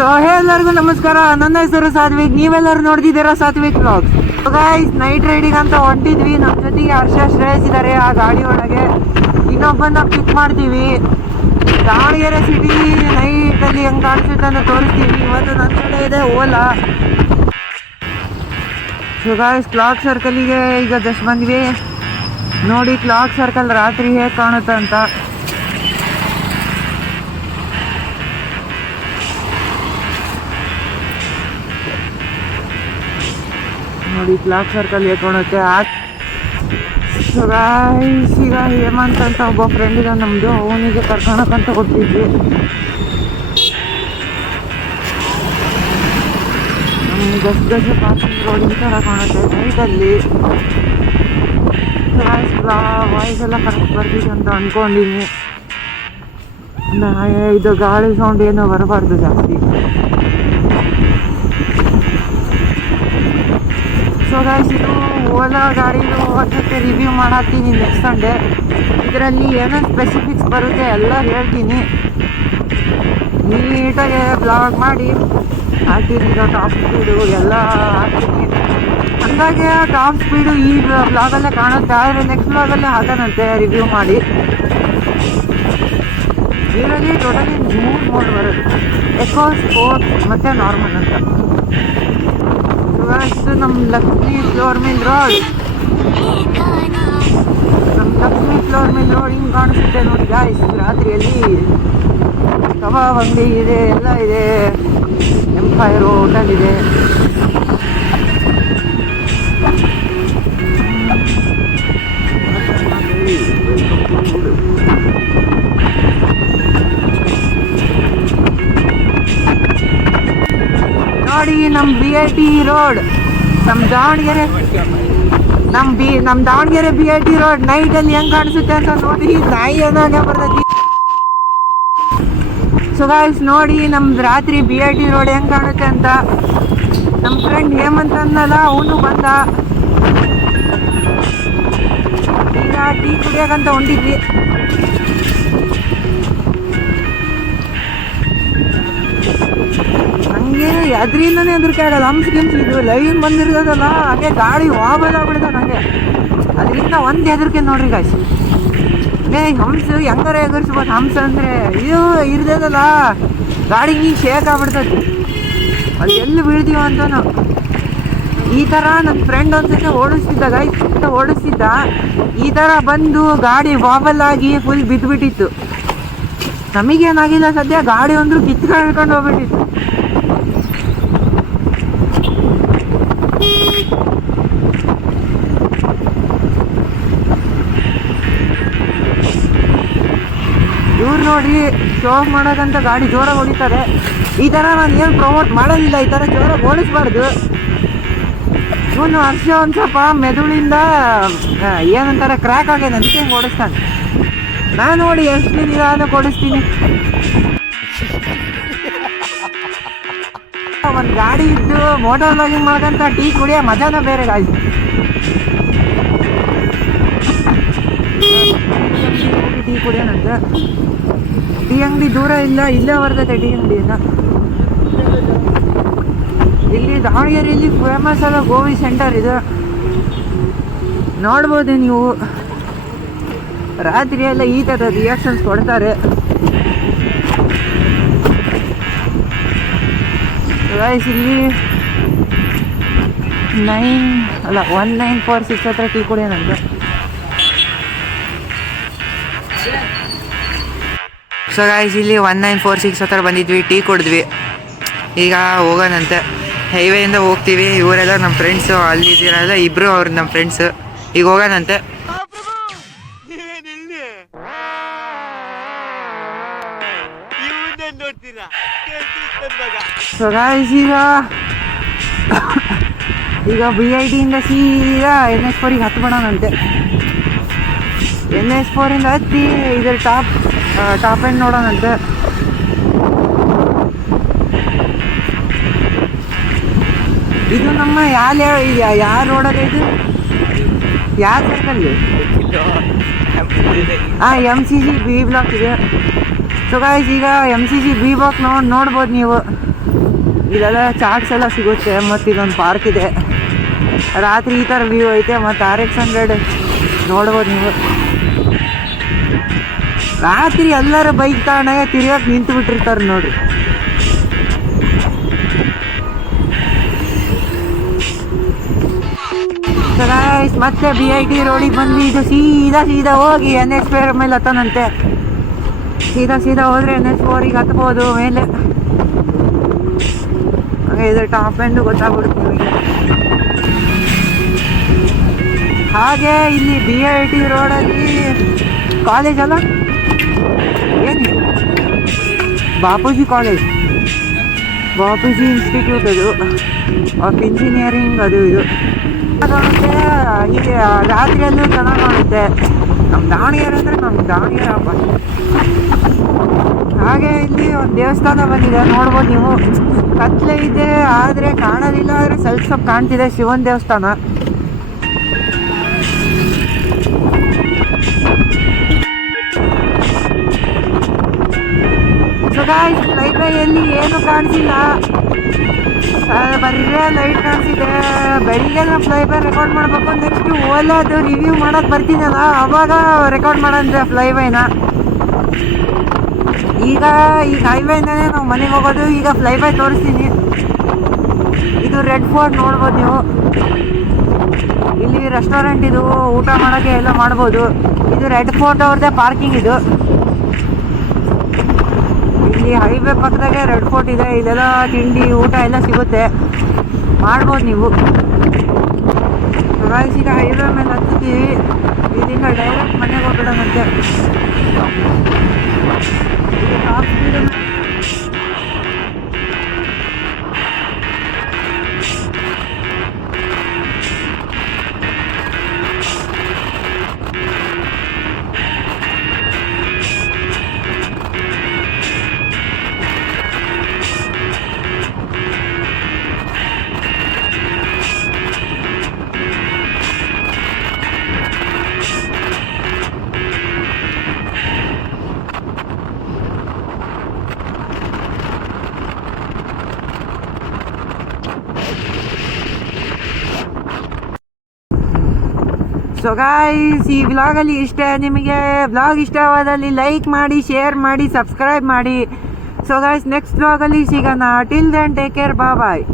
So ಎಲ್ಲರಿಗೂ ನಮಸ್ಕಾರ. ನನ್ನ ಹೆಸರು ಸಾತ್ವಿಕ್, ನೀವೆಲ್ಲರೂ ನೋಡ್ತಿದ್ದೀರಾ Sathvik vlogs. Guys, night riding ಅಂತ ಹೊಂಟಿದ್ವಿ. ನಮ್ಮ ಜೊತೆಗೆ ಹರ್ಷ ಶ್ರೇಯಸ್ ಇದ್ದಾರೆ ಆ ಗಾಡಿ ಒಳಗೆ. ಇನ್ನೊಬ್ಬನ ಪಿಕ್ ಮಾಡ್ತೀವಿ. ದಾವಣಗೆರೆ ಸಿಟಿ ನೈಟಲ್ಲಿ ಹೆಂಗೆ ಕಾಣಿಸುತ್ತೆ ಅಂತ ತೋರಿಸ್ತೀವಿ. ಇವತ್ತು ನನ್ನ ಕಡೆ ಇದೆ ಓಲಾ. ಸೊ ಗೈಸ್, ಕ್ಲಾಕ್ ಸರ್ಕಲಿಗೆ ಈಗ ಜಸ್ಟ್ ಬಂದ್ವಿ. ನೋಡಿ ಕ್ಲಾಕ್ ಸರ್ಕಲ್ ರಾತ್ರಿ ಹೇಗೆ ಕಾಣುತ್ತೆ ಅಂತ. ನೋಡಿ ಕ್ಲಾಕ್ ಸರ್ಕಲ್ ಹೇಗೆ ಕಾಣುತ್ತೆ. ಸೊ ಗೈಸ್, ಈಗ ಹೇಮಂತ್ ಅಂತ ಒಬ್ಬ ಫ್ರೆಂಡ್ ಇದೆ ನಮ್ಮದು, ಅವನಿಗೆ ಕರ್ಕೊಳಕ್ಕಂತ ಕೊಟ್ಟಿದ್ವಿ. ಗಸ್ ಪಾಸಿಂಗ್ ರೋಡಿನ ಥರ ಕಾಣುತ್ತೆ ನೈಟಲ್ಲಿ. ವಾಯ್ಸ್ ಎಲ್ಲ ಕರೆಕ್ಟ್ ಬರ್ತಿದೆ ಅಂತ ಅಂದ್ಕೊಂಡಿನಿ. ಇದು ಗಾಳಿ ಸೌಂಡ್ ಏನೋ ಬರಬಾರ್ದು ಜಾಸ್ತಿ. ಸೊ ಗೈಸ್, ಇದು ಓಲಾ ಗಾಡಿದು ವರ್ಷಕ್ಕೆ ರಿವ್ಯೂ ಮಾಡತ್ತೀನಿ ನೆಕ್ಸ್ಟ್ ಸಂಡೇ. ಇದರಲ್ಲಿ ಏನೇನು ಸ್ಪೆಸಿಫಿಕ್ಸ್ ಬರುತ್ತೆ ಎಲ್ಲ ಹೇಳ್ತೀನಿ. ನೀಟಾಗಿ ಬ್ಲಾಗ್ ಮಾಡಿ ಹಾಕ್ತೀನಿ. ಟಾಪ್ ಸ್ಪೀಡು ಎಲ್ಲ ಹಾಕ್ತೀನಿ. ಹಾಗಾಗಿ ಟಾಪ್ ಸ್ಪೀಡು ಈ ಬ್ಲಾಗಲ್ಲೇ ಕಾಣುತ್ತೆ, ಆದರೆ ನೆಕ್ಸ್ಟ್ ಬ್ಲಾಗಲ್ಲೇ ಹಾಕೋಣಂತೆ ರಿವ್ಯೂ ಮಾಡಿ. ಇದರಲ್ಲಿ ಟೋಟಲಿ 3 ಮೋಡ್ ಬರುತ್ತೆ: ಎಕೋ, ಸ್ಪೋರ್ಟ್ಸ್ ಮತ್ತು ನಾರ್ಮಲ್ ಅಂತ. ಇದು ನಮ್ಮ ಲಕ್ಷ್ಮಿ ಫ್ಲೋರ್ ಮಿಲ್ ರೋಡ್. ಹಿಂಗೆ ಕಾಣಿಸುತ್ತೆ ನೋಡಿ ಗಾಯ್ಸ್. ರಾತ್ರಿಯಲ್ಲಿ ಕಬಾಬ್ ಅಂಗಡಿ ಇದೆ, ಎಲ್ಲ ಇದೆ. ಎಂಪೈರ್ ಹೋಟೆಲ್ ಇದೆ. ನೋಡಿ ನಮ್ಮ BIT ರೋಡ್, ನಮ್ಮ ದಾವಣಗೆರೆ BIT ರೋಡ್ ನೈಟಲ್ಲಿ ಹೆಂಗೆ ಕಾಣಿಸುತ್ತೆ ಅಂತ ನೋಡಿ. ನಾಯಿ ಏನಾಗ ಬರ್ತೈತಿ. ಸೊ ಗೈಸ್, ನೋಡಿ ನಮ್ದು ರಾತ್ರಿ BIT ರೋಡ್ ಹೆಂಗೆ ಕಾಣುತ್ತೆ ಅಂತ. ನಮ್ಮ ಫ್ರೆಂಡ್ ಹೇಮಂತ್ ಅನ್ನಲ್ಲ, ಅವನು ಬಂದ. ಈಗ ಟೀ ಕುಡಿಯೋಕ್ಕಂತ ಹೊಂಟಿದ್ವಿ. ನನಗೆ ಅದರಿಂದನೇ ಹೆದರಿಕೆ ಆಗಲ್ಲ. ಹಂಪ್ಸ್ ಇದು ಲೈನ್ ಬಂದಿರೋದಲ್ಲ, ಹಾಗೆ ಗಾಡಿ ವಾಬಲಾಗ್ಬಿಡಿದೆ ನನಗೆ. ಅದರಿಂದ ಒಂದು ಹೆದರಿಕೆ ನೋಡ್ರಿ ಗಾಯ್ಸ್. ಹಂಪ್ಸ್ ಹೆಂಗಾರ ಎಗರಿಸ್ಬೋದು. ಹಂಪ್ಸ್ ಅಂದರೆ ಇದು ಇರ್ದದಲ್ಲ, ಗಾಡಿ ನೀ ಶೇಕ್ ಆಗ್ಬಿಡ್ತೈತಿ. ಅದು ಎಲ್ಲಿ ಬೀಳ್ತೀವ ಅಂತ ನಾವು. ಈ ಥರ ನನ್ನ ಫ್ರೆಂಡ್ ಒಂದ್ಸತಿ ಓಡಿಸ್ತಿದ್ದ ಈ ಥರ ಬಂದು ಗಾಡಿ ವಾಬಲ್ ಆಗಿ ಫುಲ್ ಬಿದ್ದುಬಿಟ್ಟಿತ್ತು. ನಮಗೇನಾಗಿಲ್ಲ ಸದ್ಯ, ಗಾಡಿ ಅಂದ್ರೂ ಕಿತ್ಕೊಂಡು ಹೋಗ್ಬಿಟ್ಟಿತ್ತು. ಇವ್ರು ನೋಡ್ರಿ, ಶೋ ಆಫ್ ಮಾಡೋಕ್ಕಂತ ಗಾಡಿ ಜೋರಾಗಿ ಹೊಡಿತಾರೆ. ಈ ಥರ ನಾನು ಏನು ಪ್ರಮೋಟ್ ಮಾಡೋದಿಲ್ಲ, ಈ ಥರ ಜೋರಾಗಿ ಓಡಿಸ್ಬಾರ್ದು. ಇವನು ಹರ್ಷ ಒಂದು ಸ್ವಲ್ಪ ಮೆದುಳಿಂದ ಏನಂತಾರೆ ಕ್ರ್ಯಾಕ್ ಆಗ್ಯದ, ಅದಕ್ಕೆ ಹಿಂಗೆ ಓಡಿಸ್ತಾನೆ. ನಾನು ನೋಡಿ ಎಷ್ಟು ನಿಧಾನಕ್ಕೆ ಓಡಿಸ್ತೀನಿ. ಒಂದು ಗಾಡಿ ಇದ್ದು ಮೋಟಾರ್ ವ್ಲಾಗಿಂಗ್ ಮಾಡ್ಕೊಂತ ಟೀ ಕುಡಿಯೋ ಮಜಾನ ಬೇರೆ ಗಾಡಿ. ಟೀ ಕುಡಿಯೋಣಂತ. ಟೀ ಅಂಗಡಿ ದೂರ ಇಲ್ಲ, ಇಲ್ಲೇ ಬರ್ತೈತೆ ಟೀ ಅಂಗಡಿಯಿಂದ. ಇಲ್ಲಿ ದಾವಣಗೆರೆಯಲ್ಲಿ ಫೇಮಸ್ ಆದ ಗೋಬಿ ಸೆಂಟರ್ ಇದು, ನೋಡ್ಬೋದು ನೀವು. ರಾತ್ರಿ ಎಲ್ಲ ಈ ಥರ ರಿಯಾಕ್ಷನ್ಸ್ ಕೊಡ್ತಾರೆ. ಗೈಸ್, ಇಲ್ಲಿ 1946 ಹತ್ರ ಟೀ ಕುಡಿಯೋಣಂತೆ. ಸೊ ಗೈಸ್, ಇಲ್ಲಿ 1946 ಹತ್ರ ಬಂದಿದ್ವಿ, ಟೀ ಕುಡಿದ್ವಿ. ಈಗ ಹೋಗೋಣಂತೆ. ಹೈವೇಯಿಂದ ಹೋಗ್ತೀವಿ. ಇವರೆಲ್ಲ ನಮ್ಮ ಫ್ರೆಂಡ್ಸು, ಅಲ್ಲಿದ್ದೀರಲ್ಲ ಇಬ್ಬರು ಅವ್ರು ನಮ್ಮ ಫ್ರೆಂಡ್ಸು. ಈಗ ಹೋಗೋಣಂತೆ. ಸೊ ಗೈಸ್, ಈಗ BITಯಿಂದ ಸೀದಾ NH4ಗೆ ಹತ್ಬಿಡೋಣಂತೆ. NH4ಇಂದ ಹತ್ತಿ ಇದ್ರ ಟಾಪ್ ಎಂಡ್ ನೋಡೋಣಂತೆ. ಇದು ನಮ್ಮ ಯಾವ ರೋಡಲ್ಲಿ ಇದು ಯಾವ ಸರ್ಕಲ್? MCG B ಬ್ಲಾಕ್ ಇದೆ. ಸೊ ಗಾಯ್ಸ್, ಈಗ MCG B ಬ್ಲಾಕ್ ನೋಡ್ಬೋದು ನೀವು. ಇಲ್ಲೆಲ್ಲ ಚಾಟ್ಸ್ ಎಲ್ಲ ಸಿಗುತ್ತೆ. ಮತ್ತು ಇದೊಂದು ಪಾರ್ಕ್ ಇದೆ. ರಾತ್ರಿ ಈ ಥರ ವ್ಯೂ ಐತೆ. ಮತ್ತು RX 100 ನೋಡ್ಬೋದು ನೀವು. ರಾತ್ರಿ ಎಲ್ಲರೂ ಬೈಕ್ ತಗೊಂಡಾಗ ತಿರ್ಗಕ್ಕೆ ನಿಂತು ಬಿಟ್ಟಿರ್ತಾರೆ ನೋಡ್ರಿ. ಮತ್ತೆ BIT ರೋಡಿಗೆ ಬಂದು ಇದು ಸೀದಾ ಹೋಗಿ NH ಮೇಲೆ ಹತ್ತಾನಂತೆ. ಸೀದಾ ಹೋದರೆ NH4 ಹತ್ಬೋದು ಮೇಲೆ. ಹಾಗೆ ಇದು ಟಾಪ್ ಎಂಡು ಗೊತ್ತಾಗ್ಬಿಡುತ್ತೆ ನಿಮಗೆ. ಹಾಗೆ ಇಲ್ಲಿ BIT ರೋಡಲ್ಲಿ ಕಾಲೇಜ್ ಅಲ್ಲ ಏನು ಬಾಪೂಜಿ ಕಾಲೇಜ್, ಬಾಪೂಜಿ ಇನ್ಸ್ಟಿಟ್ಯೂಟ್ ಅದು ಆಫ್ ಇಂಜಿನಿಯರಿಂಗ್ ಅದು ಇದು ಕಾಣುತ್ತೆ. ಹೀಗೆ ರಾತ್ರಿಯಲ್ಲೂ ಚೆನ್ನಾಗಿ ಕಾಣುತ್ತೆ. ನಮ್ಮ ದಾವಣಗೆರೆ ಅಂದರೆ ನಮ್ಮ ದಾವಣಗೆರೆ ಹಬ್ಬ. ಹಾಗೆ ಇಲ್ಲಿ ಒಂದು ದೇವಸ್ಥಾನ ಬಂದಿದೆ ನೋಡ್ಬೋದು ನೀವು. ಕತ್ಲೆ ಇದೆ ಆದರೆ ಕಾಣೋದಿಲ್ಲ, ಆದರೆ ಸ್ವಲ್ಪ ಕಾಣ್ತಿದೆ. ಶಿವನ ದೇವಸ್ಥಾನ. ಸೊ ಗಾಯ್ಸ್, ಲೈಬ್ರರಿಯಲ್ಲಿ ಏನು ಕಾಣಿಸಿಲ್ಲ, ಬರೀ ಲೈಟ್ ಕಾಣಿಸಿದೆ. ಬೆಳಿಗ್ಗೆ ನಾವು ಫ್ಲೈಬೈ ರೆಕಾರ್ಡ್ ಮಾಡಬೇಕು. ನೆಕ್ಸ್ಟ್ ಓಲಾದು ರಿವ್ಯೂ ಮಾಡೋಕ್ಕೆ ಬರ್ತೀನಲ್ಲ, ಅವಾಗ ರೆಕಾರ್ಡ್ ಮಾಡೋಂದ್ರೆ ಫ್ಲೈಬೈನ. ಈಗ ಹೈವೇಯಿಂದನೇ ನಾವು ಮನೆಗೆ ಹೋಗೋದು. ಈಗ ಫ್ಲೈಬೈ ತೋರಿಸ್ತೀನಿ. ಇದು ರೆಡ್ ಫೋರ್ಟ್ ನೋಡ್ಬೋದು ನೀವು. ಇಲ್ಲಿ ರೆಸ್ಟೋರೆಂಟ್ ಇದು, ಊಟ ಮಾಡೋಕ್ಕೆ ಎಲ್ಲ ಮಾಡ್ಬೋದು. ಇದು ರೆಡ್ ಫೋರ್ಟ್ ಅವ್ರದ್ದೇ ಪಾರ್ಕಿಂಗ್ ಇದು. ಇಲ್ಲಿ ಹೈವೇ ಪಕ್ಕದಾಗೆ ರೆಡ್ ಫೋರ್ಟ್ ಇದೆ. ಇಲ್ಲೆಲ್ಲ ತಿಂಡಿ ಊಟ ಎಲ್ಲ ಸಿಗುತ್ತೆ, ಮಾಡ್ಬೋದು ನೀವು. ಈಗ ಹೈವೇ ಮೇಲೆ ಹತ್ತಿದ್ದೀವಿ. ಇಲ್ಲಿಂದ ಡೈರೆಕ್ಟ್ ಮನೆಗೆ ಹೋಗ್ಬಿಡೋಣಂತೆ. ಟಾಪ್ ಸ್ಪೀಡ್ ಸೊ ಗಾಯ್ಸ್, ಈ ವ್ಲಾಗಲ್ಲಿ ಇಷ್ಟ. ನಿಮಗೆ ವ್ಲಾಗ್ ಇಷ್ಟವಾದಲ್ಲಿ ಲೈಕ್ ಮಾಡಿ, ಶೇರ್ ಮಾಡಿ, ಸಬ್ಸ್ಕ್ರೈಬ್ ಮಾಡಿ. ಸೊ ಗಾಯ್ಸ್, ನೆಕ್ಸ್ಟ್ ವ್ಲಾಗಲ್ಲಿ ಸಿಗೋಣ. ಟಿಲ್ ದೆನ್ ಟೇಕ್ ಕೇರ್, ಬಾಯ್.